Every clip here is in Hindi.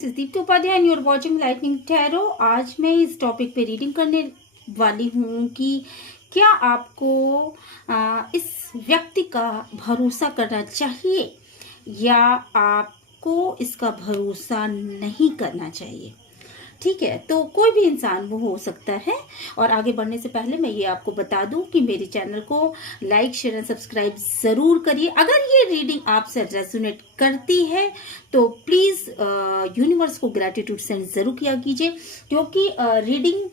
Deepti Upadhyay and you're watching Lightning Tarot. आज मैं इस टॉपिक पे रीडिंग करने वाली हूँ कि क्या आपको इस व्यक्ति का भरोसा करना चाहिए या आपको इसका भरोसा नहीं करना चाहिए। ठीक है, तो कोई भी इंसान वो हो सकता है। और आगे बढ़ने से पहले मैं ये आपको बता दूं कि मेरे चैनल को लाइक शेयर एंड सब्सक्राइब जरूर करिए। अगर ये रीडिंग आपसे रेजोनेट करती है तो प्लीज यूनिवर्स को ग्रेटिट्यूड सेंड जरूर किया कीजिए, क्योंकि रीडिंग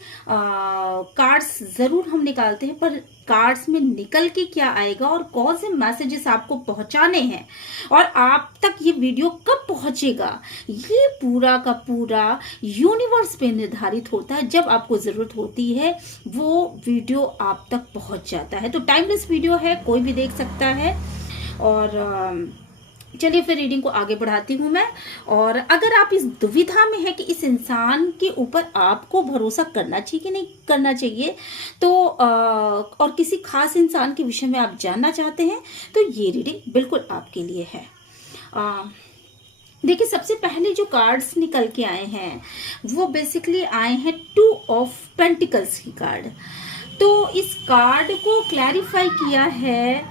कार्ड्स जरूर हम निकालते हैं, पर कार्ड्स में निकल के क्या आएगा और कौन से मैसेजेस आपको पहुंचाने हैं और आप तक ये वीडियो कब पहुंचेगा, ये पूरा का पूरा यूनिवर्स पे निर्धारित होता है। जब आपको जरूरत होती है वो वीडियो आप तक पहुंच जाता है। तो टाइमलेस वीडियो है, कोई भी देख सकता है। और चलिए फिर रीडिंग को आगे बढ़ाती हूँ मैं। और अगर आप इस दुविधा में है कि इस इंसान के ऊपर आपको भरोसा करना चाहिए कि नहीं करना चाहिए, तो और किसी खास इंसान के विषय में आप जानना चाहते हैं, तो ये रीडिंग बिल्कुल आपके लिए है। देखिए, सबसे पहले जो कार्ड्स निकल के आए हैं वो बेसिकली आए हैं 2 ऑफ पेंटिकल्स की कार्ड। तो इस कार्ड को क्लैरिफाई किया है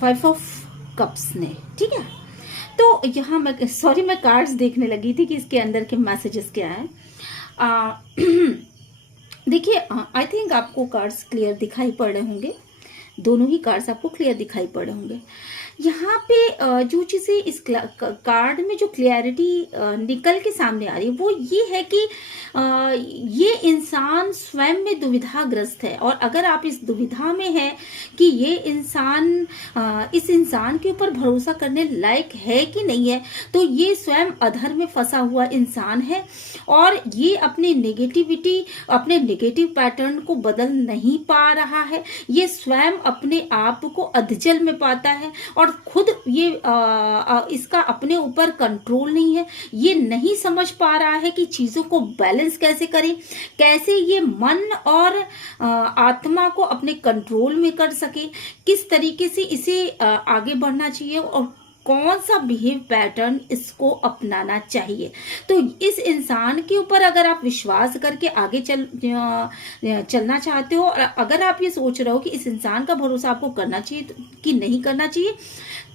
5 ऑफ कप्स ने। ठीक है, तो यहाँ मैं कार्ड्स देखने लगी थी कि इसके अंदर के मैसेजेस क्या हैं। देखिए, आई थिंक आपको कार्ड्स क्लियर दिखाई पड़ रहे होंगे, दोनों ही कार्ड्स आपको क्लियर दिखाई पड़ रहे होंगे। यहाँ पे जो चीज़ें इस कार्ड में जो क्लियरिटी निकल के सामने आ रही है वो ये है कि ये इंसान स्वयं में दुविधाग्रस्त है। और अगर आप इस दुविधा में है कि ये इंसान इस इंसान के ऊपर भरोसा करने लायक है कि नहीं है, तो ये स्वयं अधर में फंसा हुआ इंसान है और ये अपने नेगेटिव पैटर्न को बदल नहीं पा रहा है। ये स्वयं अपने आप को अधजल में पाता है और खुद ये इसका अपने ऊपर कंट्रोल नहीं है। ये नहीं समझ पा रहा है कि चीजों को बैलेंस कैसे करें, कैसे ये मन और आत्मा को अपने कंट्रोल में कर सके, किस तरीके से इसे आगे बढ़ना चाहिए और कौन सा बिहेव पैटर्न इसको अपनाना चाहिए। तो इस इंसान के ऊपर अगर आप विश्वास करके आगे चलना चाहते हो और अगर आप ये सोच रहे हो कि इस इंसान का भरोसा आपको करना चाहिए कि नहीं करना चाहिए,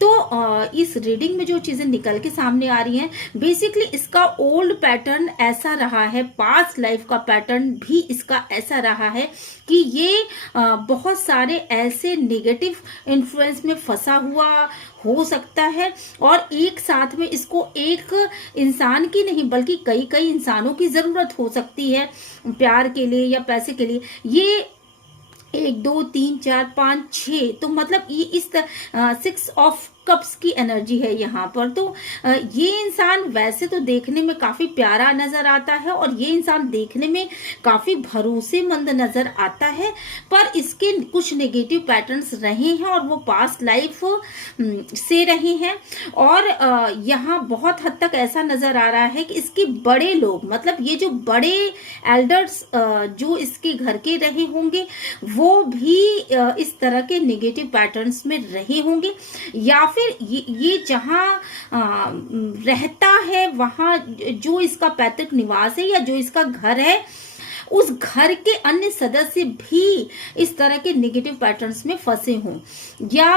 तो इस रीडिंग में जो चीजें निकल के सामने आ रही हैं, बेसिकली इसका ओल्ड पैटर्न ऐसा रहा है, पास्ट लाइफ का पैटर्न भी इसका ऐसा रहा है कि ये बहुत सारे ऐसे नेगेटिव इन्फ्लुएंस में फंसा हुआ हो सकता है और एक साथ में इसको एक इंसान की नहीं बल्कि कई इंसानों की जरूरत हो सकती है प्यार के लिए या पैसे के लिए। ये 1 2 3 4 5 6, तो मतलब ये इस 6 ऑफ कप्स की एनर्जी है यहाँ पर। तो ये इंसान वैसे तो देखने में काफी प्यारा नजर आता है और ये इंसान देखने में काफी भरोसेमंद नजर आता है, पर इसके कुछ नेगेटिव पैटर्न्स रहे हैं और वो पास्ट लाइफ से रहे हैं। और यहाँ बहुत हद तक ऐसा नजर आ रहा है कि इसके बड़े लोग, मतलब ये जो बड़े एल्डर्स जो इसके घर के रहे होंगे वो भी इस तरह के नेगेटिव पैटर्न्स में रहे होंगे, या फिर ये जहां रहता है वहां जो इसका पैतृक निवास है या जो इसका घर है, उस घर के अन्य सदस्य भी इस तरह के नेगेटिव पैटर्न्स में फंसे हों, या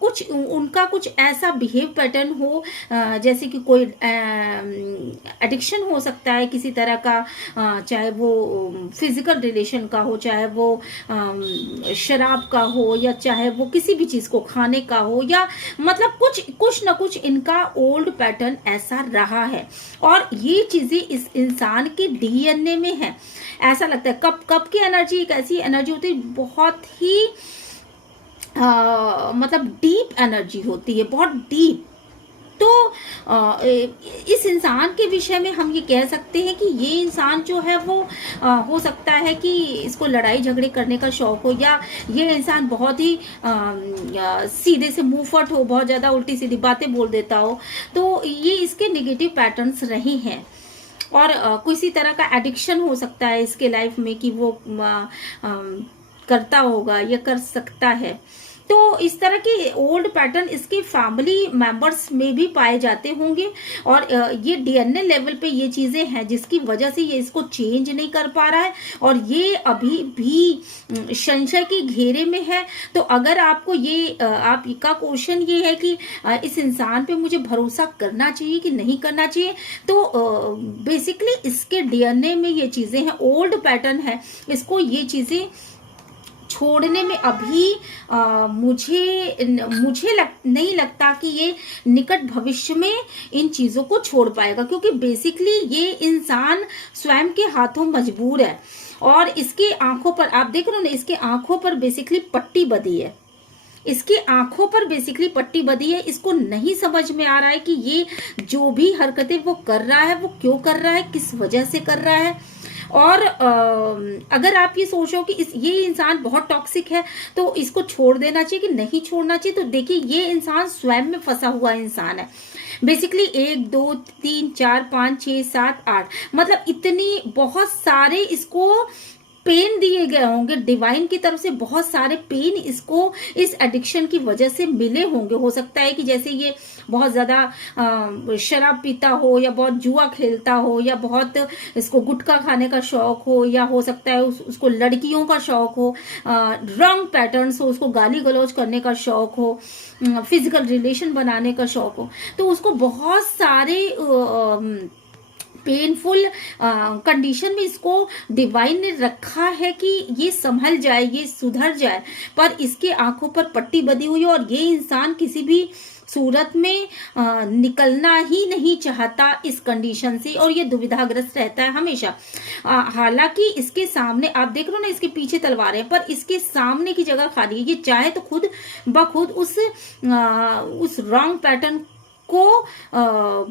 कुछ उनका कुछ ऐसा बिहेव पैटर्न हो जैसे कि कोई एडिक्शन हो सकता है किसी तरह का, चाहे वो फिजिकल रिलेशन का हो, चाहे वो शराब का हो, या चाहे वो किसी भी चीज को खाने का हो, या मतलब कुछ ना कुछ इनका ओल्ड पैटर्न ऐसा रहा है और ये चीजें इस इंसान के डीएनए में है। ऐसा लगता है कप की एनर्जी एक ऐसी एनर्जी होती है, बहुत ही मतलब डीप एनर्जी होती है, बहुत डीप। तो इस इंसान के विषय में हम ये कह सकते हैं कि ये इंसान जो है वो हो सकता है कि इसको लड़ाई झगड़े करने का शौक हो, या ये इंसान बहुत ही सीधे से मुंहफट हो, बहुत ज्यादा उल्टी सीधी बातें बोल देता हो। तो ये इसके नेगेटिव पैटर्न्स रहे हैं और किसी तरह का एडिक्शन हो सकता है इसके लाइफ में कि वो करता होगा या कर सकता है। तो इस तरह के ओल्ड पैटर्न इसके फैमिली मेंबर्स में भी पाए जाते होंगे, और ये डीएनए लेवल पे ये चीजें हैं जिसकी वजह से ये इसको चेंज नहीं कर पा रहा है, और ये अभी भी संशय के घेरे में है। तो अगर आपको ये आपका क्वेश्चन ये है कि इस इंसान पे मुझे भरोसा करना चाहिए कि नहीं करना चाहिए, तो बेसिकली इसके डीएनए में ये चीजें हैं, ओल्ड पैटर्न है, इसको ये चीजें छोड़ने में अभी मुझे नहीं लगता कि ये निकट भविष्य में इन चीजों को छोड़ पाएगा, क्योंकि बेसिकली ये इंसान स्वयं के हाथों मजबूर है। और इसके आंखों पर आप देख रहे हो ना, इसके आंखों पर बेसिकली पट्टी बंधी है, इसकी आंखों पर बेसिकली पट्टी बंधी है। इसको नहीं समझ में आ रहा है कि ये जो भी हरकतें वो कर रहा है वो क्यों कर रहा है, किस वजह से कर रहा है। और अगर आप ये सोचो कि ये इंसान बहुत टॉक्सिक है तो इसको छोड़ देना चाहिए कि नहीं छोड़ना चाहिए, तो देखिए ये इंसान स्वयं में फंसा हुआ इंसान है। बेसिकली 1 2 3 4 5 6 7 8 मतलब इतनी बहुत सारे इसको पेन दिए गए होंगे डिवाइन की तरफ से, बहुत सारे पेन इसको इस एडिक्शन की वजह से मिले होंगे। हो सकता है कि जैसे ये बहुत ज्यादा शराब पीता हो, या बहुत जुआ खेलता हो, या बहुत इसको गुटखा खाने का शौक हो, या हो सकता है उसको लड़कियों का शौक हो, रॉन्ग पैटर्न्स हो, उसको गाली गलौज करने का शौक हो, फिजिकल रिलेशन बनाने का शौक हो। तो उसको बहुत सारे पेनफुल कंडीशन में इसको डिवाइन ने रखा है कि ये संभल जाए, ये सुधर जाए, पर इसके आंखों पर पट्टी बंधी हुई है, और ये इंसान किसी भी सूरत में निकलना ही नहीं चाहता इस कंडीशन से, और ये दुविधाग्रस्त रहता है हमेशा। हालांकि इसके सामने आप देख रहे हो ना, इसके पीछे तलवारें, पर इसके सामने की जगह खाली है। ये चाहे तो खुद ब खुद उस रॉन्ग पैटर्न को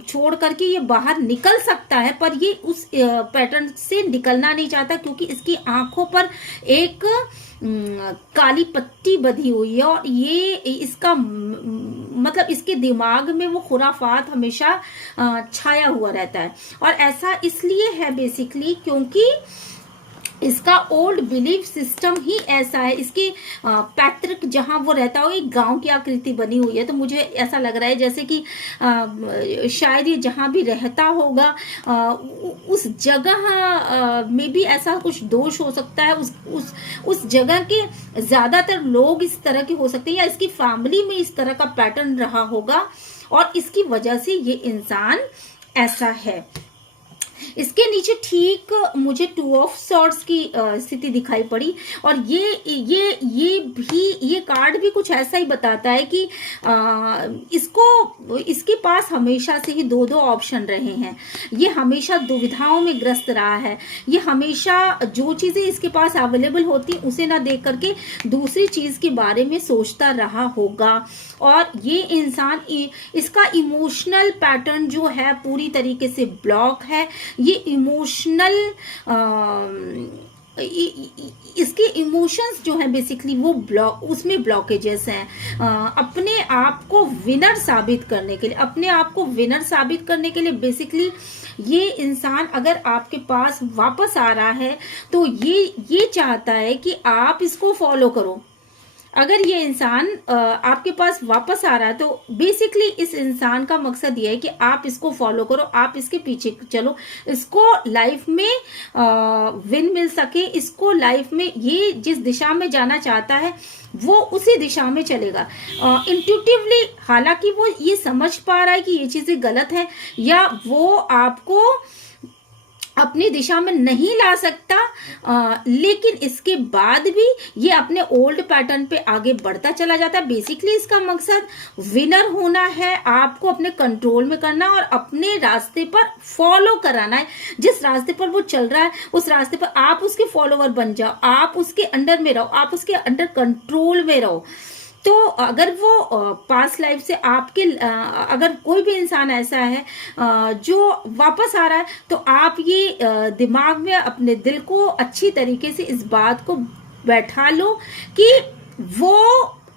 छोड़ करके ये बाहर निकल सकता है, पर ये उस पैटर्न से निकलना नहीं चाहता, क्योंकि इसकी आंखों पर एक काली पट्टी बंधी हुई है, और ये इसका मतलब इसके दिमाग में वो खुराफात हमेशा छाया हुआ रहता है। और ऐसा इसलिए है बेसिकली क्योंकि इसका ओल्ड बिलीफ सिस्टम ही ऐसा है। इसके पैतृक जहां वो रहता हो एक गांव की आकृति बनी हुई है, तो मुझे ऐसा लग रहा है जैसे कि शायद ये जहां भी रहता होगा उस जगह में भी ऐसा कुछ दोष हो सकता है। उस जगह के ज्यादातर लोग इस तरह के हो सकते हैं, या इसकी फैमिली में इस तरह का पैटर्न रहा होगा, और इसकी वजह से ये इंसान ऐसा है। इसके नीचे ठीक मुझे 2 ऑफ सॉर्ड्स की स्थिति दिखाई पड़ी, और ये कार्ड भी कुछ ऐसा ही बताता है कि इसके पास हमेशा से ही 2 ऑप्शन रहे हैं। ये हमेशा दुविधाओं में ग्रस्त रहा है। ये हमेशा जो चीजें इसके पास अवेलेबल होती उसे ना देख करके दूसरी चीज के बारे में सोचता रहा होगा, और ये इंसान इसका इमोशनल पैटर्न जो है पूरी तरीके से ब्लॉक है। ये इमोशनल इसके इमोशंस जो है बेसिकली वो उसमें ब्लॉकेजेस हैं। अपने आप को विनर साबित करने के लिए बेसिकली ये इंसान अगर आपके पास वापस आ रहा है तो ये चाहता है कि आप इसको फॉलो करो। अगर ये इंसान आपके पास वापस आ रहा है तो बेसिकली इस इंसान का मकसद ये है कि आप इसको फॉलो करो, आप इसके पीछे चलो, इसको लाइफ में विन मिल सके, इसको लाइफ में ये जिस दिशा में जाना चाहता है वो उसी दिशा में चलेगा इंट्यूटिवली। हालांकि वो ये समझ पा रहा है कि ये चीजें गलत है, या वो आपको अपनी दिशा में नहीं ला सकता, लेकिन इसके बाद भी ये अपने ओल्ड पैटर्न पे आगे बढ़ता चला जाता है। बेसिकली इसका मकसद विनर होना है, आपको अपने कंट्रोल में करना और अपने रास्ते पर फॉलो कराना है। जिस रास्ते पर वो चल रहा है उस रास्ते पर आप उसके फॉलोवर बन जाओ, आप उसके अंडर में रहो, आप उसके अंडर कंट्रोल में रहो। तो अगर वो पास्ट लाइफ से आपके अगर कोई भी इंसान ऐसा है जो वापस आ रहा है तो आप ये दिमाग में अपने दिल को अच्छी तरीके से इस बात को बैठा लो कि वो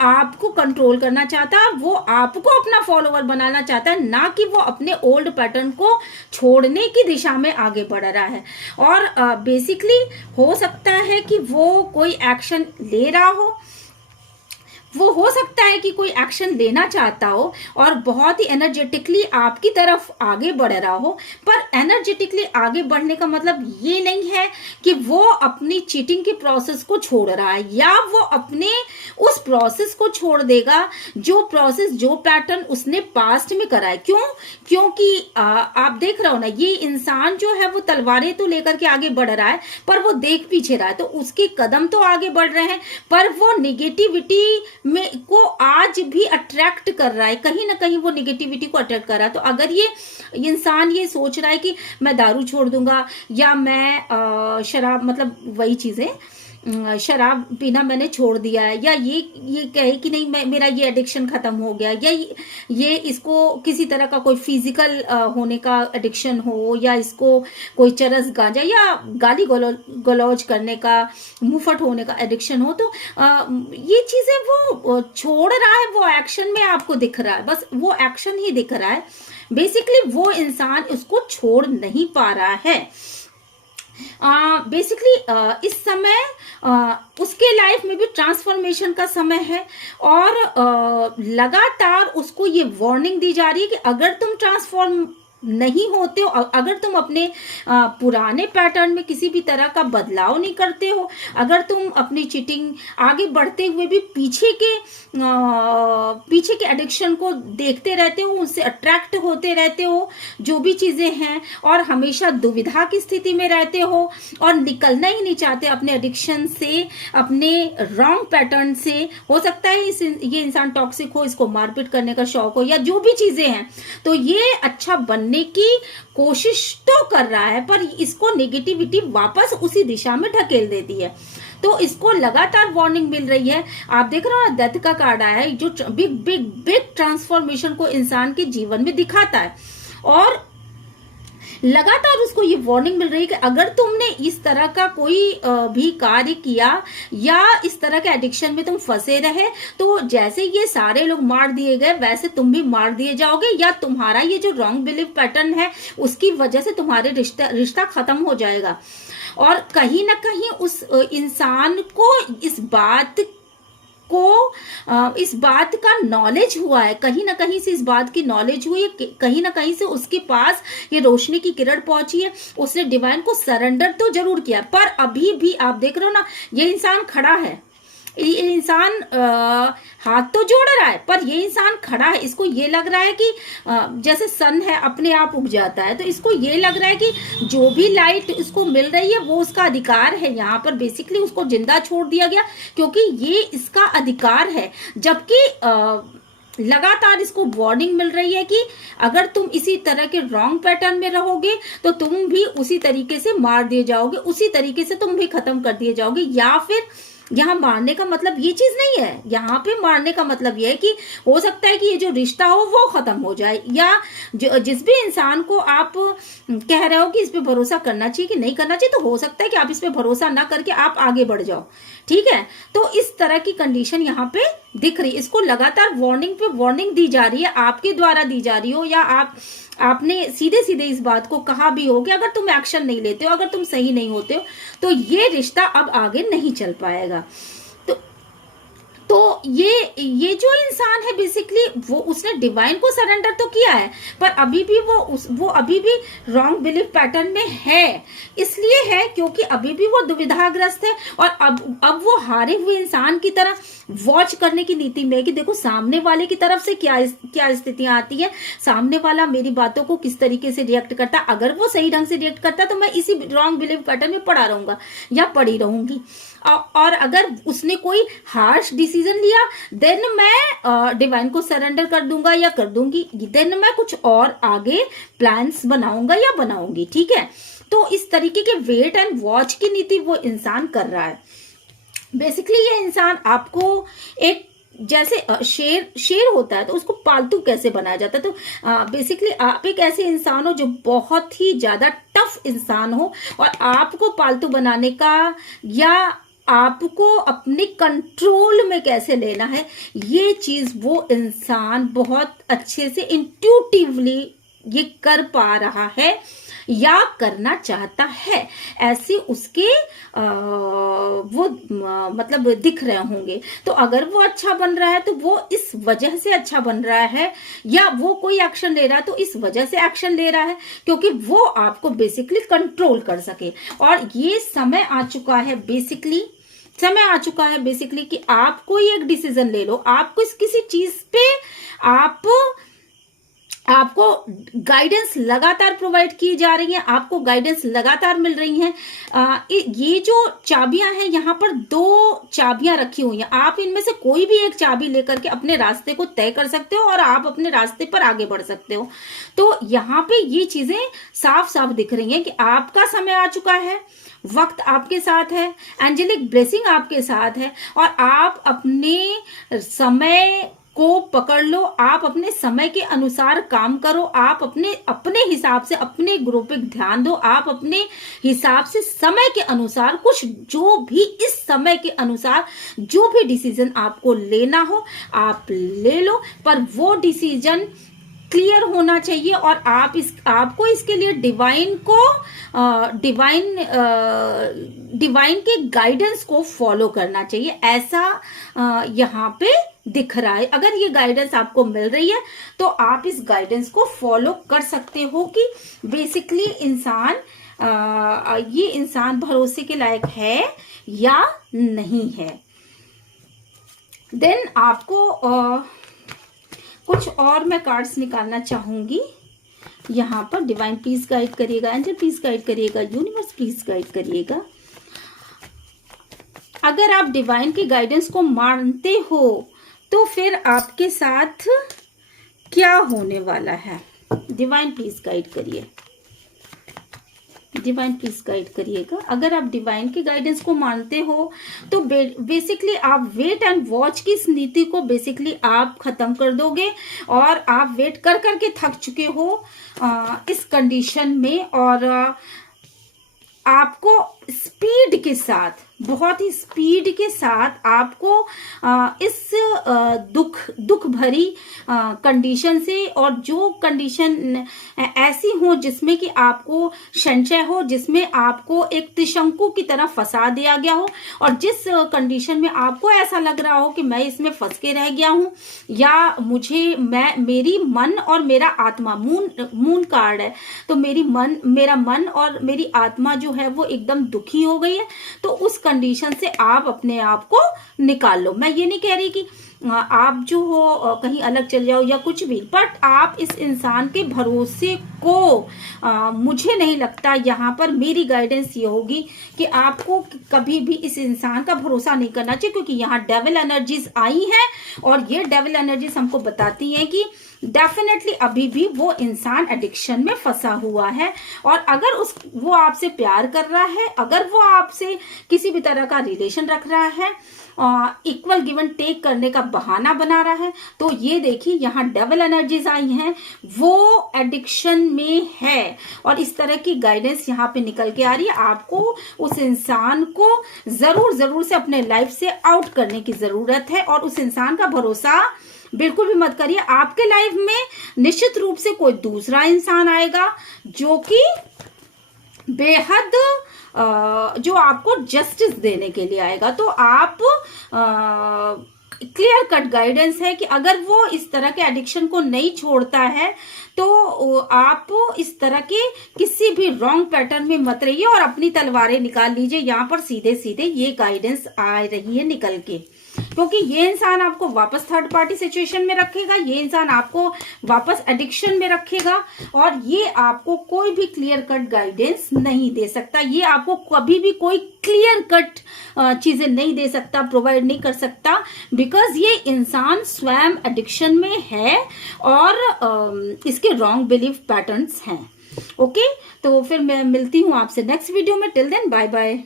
आपको कंट्रोल करना चाहता है, वो आपको अपना फॉलोवर बनाना चाहता है, ना कि वो अपने ओल्ड पैटर्न को छोड़ने की दिशा में आगे बढ़ रहा है। और बेसिकली हो सकता है कि वो कोई एक्शन ले रहा हो, वो हो सकता है कि कोई एक्शन लेना चाहता हो और बहुत ही एनर्जेटिकली आपकी तरफ आगे बढ़ रहा हो, पर एनर्जेटिकली आगे बढ़ने का मतलब ये नहीं है कि वो अपनी चीटिंग के प्रोसेस को छोड़ रहा है या वो अपने उस प्रोसेस को छोड़ देगा जो प्रोसेस, जो पैटर्न उसने पास्ट में करा है। क्यों? क्योंकि आप देख रहे हो ना, ये इंसान जो है वो तलवारें तो लेकर के आगे बढ़ रहा है, पर वो देख पीछे रहा है, तो उसके कदम तो आगे बढ़ रहे हैं, पर वो निगेटिविटी में को आज भी अट्रैक्ट कर रहा है, कहीं ना कहीं वो निगेटिविटी को अट्रैक्ट कर रहा है। तो अगर ये इंसान ये सोच रहा है कि मैं दारू छोड़ दूंगा या मैं शराब, मतलब वही चीजें, शराब पीना मैंने छोड़ दिया है, या ये कहे कि नहीं मैं, मेरा ये एडिक्शन खत्म हो गया, या ये इसको किसी तरह का कोई फिजिकल होने का एडिक्शन हो, या इसको कोई चरस गांजा या गाली गलौज करने का, मुंहफट होने का एडिक्शन हो, तो ये चीजें वो छोड़ रहा है, वो एक्शन में आपको दिख रहा है, बस वो एक्शन ही दिख रहा है। बेसिकली वो इंसान उसको छोड़ नहीं पा रहा है। बेसिकली इस समय उसके लाइफ में भी ट्रांसफॉर्मेशन का समय है, और लगातार उसको ये वार्निंग दी जा रही है कि अगर तुम ट्रांसफॉर्म नहीं होते हो, अगर तुम अपने पुराने पैटर्न में किसी भी तरह का बदलाव नहीं करते हो, अगर तुम अपनी चीटिंग आगे बढ़ते हुए भी पीछे के एडिक्शन को देखते रहते हो, उनसे अट्रैक्ट होते रहते हो, जो भी चीजें हैं, और हमेशा दुविधा की स्थिति में रहते हो और निकलना ही नहीं चाहते अपने एडिक्शन से, अपने रॉन्ग पैटर्न से। हो सकता है ये इंसान टॉक्सिक हो, इसको मारपीट करने का शौक हो, या जो भी चीजें हैं, तो ये अच्छा बनने की कोशिश तो कर रहा है, पर इसको नेगेटिविटी वापस उसी दिशा में ढकेल देती है। तो इसको लगातार वार्निंग मिल रही है। आप देख रहे हो ना, डेथ का कार्ड आया है जो बिग बिग बिग ट्रांसफॉर्मेशन को इंसान के जीवन में दिखाता है, और लगातार उसको ये वार्निंग मिल रही है कि अगर तुमने इस तरह का कोई भी कार्य किया या इस तरह के एडिक्शन में तुम फंसे रहे, तो जैसे ये सारे लोग मार दिए गए वैसे तुम भी मार दिए जाओगे, या तुम्हारा ये जो रॉन्ग बिलीफ पैटर्न है उसकी वजह से तुम्हारे रिश्ता खत्म हो जाएगा। और कहीं ना कहीं उस इंसान को इस बात का नॉलेज हुआ है, कहीं ना कहीं से इस बात की नॉलेज हुई है, कहीं ना कहीं से उसके पास ये रोशनी की किरण पहुंची है, उसने डिवाइन को सरेंडर तो जरूर किया, पर अभी भी आप देख रहे हो ना, ये इंसान खड़ा है, ये इंसान हाथ तो जोड़ रहा है, पर ये इंसान खड़ा है। इसको ये लग रहा है कि जैसे सन है अपने आप उग जाता है, तो इसको ये लग रहा है कि जो भी लाइट इसको मिल रही है वो उसका अधिकार है। यहाँ पर बेसिकली उसको जिंदा छोड़ दिया गया क्योंकि ये इसका अधिकार है, जबकि लगातार इसको वार्निंग मिल रही है कि अगर तुम इसी तरह के रॉन्ग पैटर्न में रहोगे तो तुम भी उसी तरीके से मार दिए जाओगे, उसी तरीके से तुम भी खत्म कर दिए जाओगे। या फिर यहाँ मारने का मतलब ये चीज नहीं है, यहाँ पे मारने का मतलब ये है कि हो सकता है कि ये जो रिश्ता हो वो खत्म हो जाए, या जिस भी इंसान को आप कह रहे हो कि इस पे भरोसा करना चाहिए कि नहीं करना चाहिए, तो हो सकता है कि आप इस पे भरोसा ना करके आप आगे बढ़ जाओ। ठीक है, तो इस तरह की कंडीशन यहाँ पे दिख रही है। इसको लगातार वार्निंग पे वार्निंग दी जा रही है, आपके द्वारा दी जा रही हो, या आपने सीधे सीधे इस बात को कहा भी हो कि अगर तुम एक्शन नहीं लेते हो, अगर तुम सही नहीं होते हो, तो ये रिश्ता अब आगे नहीं चल पाएगा। तो ये जो इंसान है बेसिकली वो उसने डिवाइन को सरेंडर तो किया है, पर अभी भी वो अभी भी रॉन्ग बिलीफ पैटर्न में है। इसलिए है क्योंकि अभी भी वो दुविधाग्रस्त है, और अब वो हारे हुए इंसान की तरह वॉच करने की नीति में है कि देखो सामने वाले की तरफ से क्या स्थितियां आती है, सामने वाला मेरी बातों को किस तरीके से रिएक्ट करता है। अगर वो सही ढंग से रिएक्ट करता है तो मैं इसी रॉन्ग बिलीफ पैटर्न में पड़ा रहूंगा या पड़ी रहूंगी, और अगर उसने कोई हार्श डिसीजन लिया देन मैं डिवाइन को सरेंडर कर दूंगा या कर दूंगी, देन मैं कुछ और आगे प्लान्स बनाऊंगा या बनाऊंगी। ठीक है, तो इस तरीके के वेट एंड वॉच की नीति वो इंसान कर रहा है। बेसिकली ये इंसान आपको एक जैसे शेर होता है तो उसको पालतू कैसे बनाया जाता है, तो बेसिकली आप एक ऐसे इंसान हो जो बहुत ही ज्यादा टफ इंसान हो, और आपको पालतू बनाने का या आपको अपने कंट्रोल में कैसे लेना है, ये चीज वो इंसान बहुत अच्छे से इंट्यूटिवली ये कर पा रहा है या करना चाहता है, ऐसे उसके वो मतलब दिख रहे होंगे। तो अगर वो अच्छा बन रहा है तो वो इस वजह से अच्छा बन रहा है, या वो कोई एक्शन ले रहा है तो इस वजह से एक्शन ले रहा है, क्योंकि वो आपको बेसिकली कंट्रोल कर सके। और ये समय आ चुका है बेसिकली कि आप कोई एक डिसीजन ले लो। आपको किसी चीज पे आपको गाइडेंस लगातार प्रोवाइड की जा रही है, आपको गाइडेंस लगातार मिल रही हैं। ये जो चाबियां हैं, यहाँ पर 2 चाबियां रखी हुई हैं। आप इनमें से कोई भी एक चाबी लेकर के अपने रास्ते को तय कर सकते हो और आप अपने रास्ते पर आगे बढ़ सकते हो। तो यहाँ पे ये चीजें साफ साफ दिख रही हैं कि आपका समय आ चुका है, वक्त आपके साथ है, एंजेलिक ब्लेसिंग आपके साथ है, और आप अपने समय को पकड़ लो। आप अपने समय के अनुसार काम करो। आप अपने हिसाब से अपने ग्रो पे ध्यान दो। आप अपने हिसाब से समय के अनुसार कुछ जो भी इस समय के अनुसार जो भी डिसीजन आपको लेना हो आप ले लो, पर वो डिसीजन क्लियर होना चाहिए। और आपको इसके लिए डिवाइन के गाइडेंस को फॉलो करना चाहिए, ऐसा यहाँ पे दिख रहा है। अगर ये गाइडेंस आपको मिल रही है तो आप इस गाइडेंस को फॉलो कर सकते हो कि बेसिकली ये इंसान भरोसे के लायक है या नहीं है। देन आपको कुछ और मैं कार्ड्स निकालना चाहूंगी। यहाँ पर डिवाइन प्लीज गाइड करिएगा, एंजल प्लीज गाइड करिएगा, यूनिवर्स प्लीज गाइड करिएगा। अगर आप डिवाइन के गाइडेंस को मानते हो तो फिर आपके साथ क्या होने वाला है? डिवाइन प्लीज गाइड करिए, डिवाइन प्लीज गाइड करिएगा। अगर आप डिवाइन के गाइडेंस को मानते हो तो बेसिकली आप वेट एंड वॉच की इस नीति को बेसिकली आप खत्म कर दोगे, और आप वेट कर करके थक चुके हो इस कंडीशन में, और आपको स्पीड के साथ, बहुत ही स्पीड के साथ आपको इस दुख भरी कंडीशन से, और जो कंडीशन ऐसी हो जिसमें कि आपको संशय हो, जिसमें आपको एक त्रिशंकु की तरह फंसा दिया गया हो, और जिस कंडीशन में आपको ऐसा लग रहा हो कि मैं इसमें फंस के रह गया हूं, या मेरी मन और मेरा आत्मा, मून कार्ड है, तो मेरा मन और मेरी आत्मा जो है वो एकदम दुखी हो गई है। तो उस कंडीशन से आप अपने आप को निकाल लो। मैं ये नहीं कह रही कि आप जो हो कहीं अलग चल जाओ या कुछ भी, बट आप इस इंसान के भरोसे को मुझे नहीं लगता, यहाँ पर मेरी गाइडेंस ये होगी कि आपको कभी भी इस इंसान का भरोसा नहीं करना चाहिए, क्योंकि यहाँ डेविल एनर्जीज आई हैं, और ये डेविल एनर्जीज हमको बताती हैं कि डेफिनेटली अभी भी वो इंसान एडिक्शन में फंसा हुआ है। और अगर वो आपसे प्यार कर रहा है, अगर वो आपसे किसी भी तरह का रिलेशन रख रहा है, इक्वल गिव एंड टेक करने का बहाना बना रहा है, तो ये देखिए यहाँ डबल एनर्जीज आई हैं, वो एडिक्शन में है। और इस तरह की गाइडेंस यहाँ पे निकल के आ रही है। आपको उस इंसान को जरूर से अपने लाइफ से आउट करने की जरूरत है, और उस इंसान का भरोसा बिल्कुल भी मत करिए। आपके लाइफ में निश्चित रूप से कोई दूसरा इंसान आएगा जो कि बेहद जो आपको जस्टिस देने के लिए आएगा। तो आप क्लियर कट गाइडेंस है कि अगर वो इस तरह के एडिक्शन को नहीं छोड़ता है तो आप इस तरह के किसी भी रॉन्ग पैटर्न में मत रहिए और अपनी तलवारें निकाल लीजिए। यहाँ पर सीधे सीधे ये गाइडेंस आ रही है निकल के, क्योंकि ये इंसान आपको वापस थर्ड पार्टी सिचुएशन में रखेगा, ये इंसान आपको वापस एडिक्शन में रखेगा, और ये आपको कोई भी क्लियर कट गाइडेंस नहीं दे सकता। ये आपको कभी भी कोई क्लियर कट चीजें नहीं दे सकता, प्रोवाइड नहीं कर सकता, बिकॉज ये इंसान स्वयं एडिक्शन में है और इसके रॉन्ग बिलीफ पैटर्न्स हैं। ओके, तो फिर मैं मिलती हूँ आपसे नेक्स्ट वीडियो में। Till then bye bye.